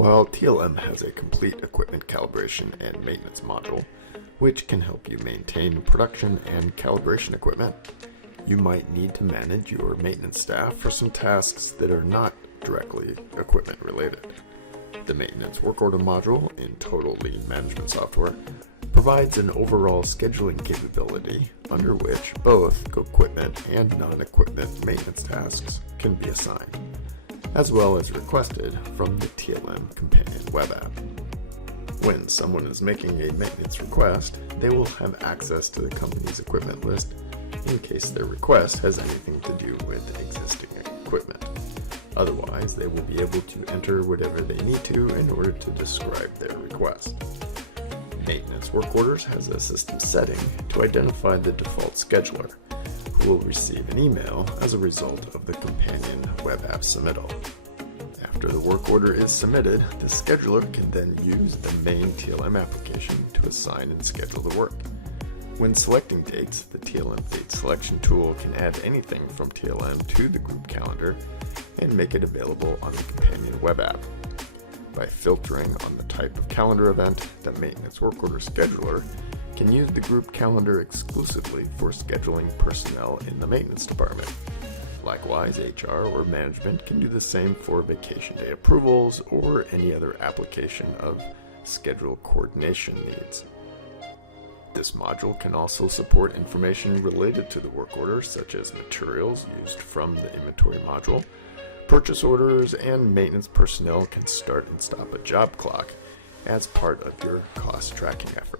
While TLM has a complete equipment calibration and maintenance module, which can help you maintain production and calibration equipment, you might need to manage your maintenance staff for some tasks that are not directly equipment related. The Maintenance Work Order module in Total Lean Management software provides an overall scheduling capability under which both equipment and non-equipment maintenance tasks can be assigned, as well as requested from the TLM companion web app. When someone is making a maintenance request, they will have access to the company's equipment list in case their request has anything to do with existing equipment. Otherwise, they will be able to enter whatever they need to in order to describe their request. Maintenance Work Orders has a system setting to identify the default scheduler, who will receive an email as a result of the companion web app submittal. After the work order is submitted, the scheduler can then use the main TLM application to assign and schedule the work. When selecting dates, the TLM date selection tool can add anything from TLM to the group calendar and make it available on the companion web app. By filtering on the type of calendar event, the Maintenance Work Order scheduler can use the group calendar exclusively for scheduling personnel in the maintenance department. Likewise, HR or management can do the same for vacation day approvals or any other application of schedule coordination needs. This module can also support information related to the work order, such as materials used from the inventory module. Purchase orders and maintenance personnel can start and stop a job clock as part of your cost tracking effort.